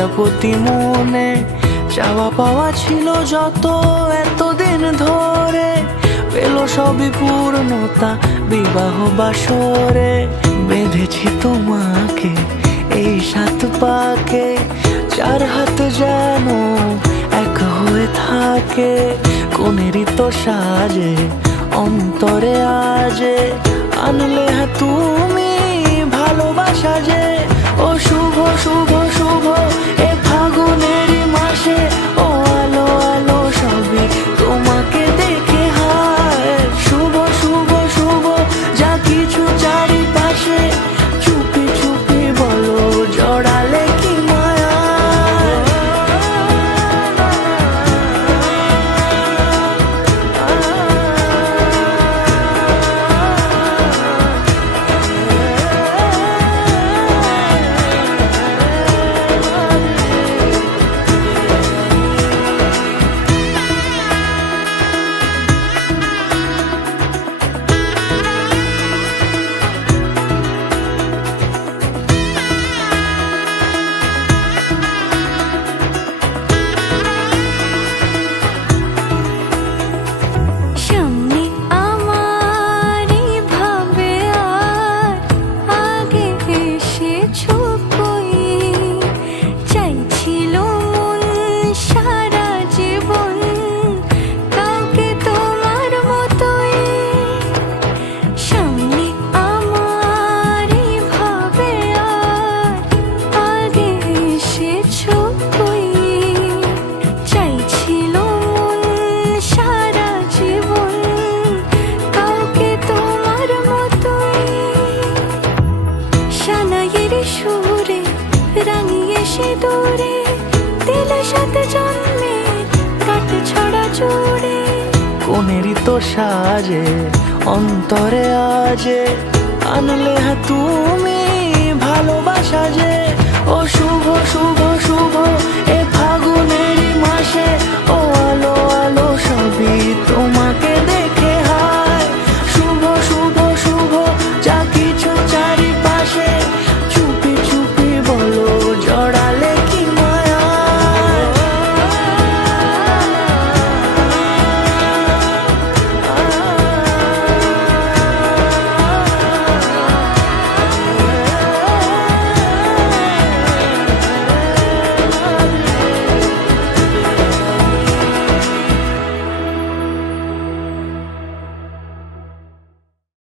প্রজাপতি মনে চাওয়া পাওয়া ছিল যত এতদিন ধরে, পেল সবই পূর্ণতা বিবাহ বাসরে। বেঁধেছি তোমাকে এই 7 পাকে, 4 হাত যেন এক হয়ে থাকে। কোনেরই তো সাজে অন্তরে আজে, আনলে তুমি ভালোবাসা যে। ও শুভ শুভ শুভ এ ফাগুনেরই মাসে, ও আলো আলো সবই তোমাকে দেখে হায়। শুভ শুভ শুভ যা কিছু চারিপাশে, চুপি চুপি বলো জড়ালে কি মায়া। সুরে রাঙিয়ে সে দূরে দিলে 7 জন্মের কাট ছড়া জুড়ে। কোনেরই তো সাজে অন্তরে আজে, আনলে তুমি ভালোবাসা যে। ও শুভ শুভ শুভ এ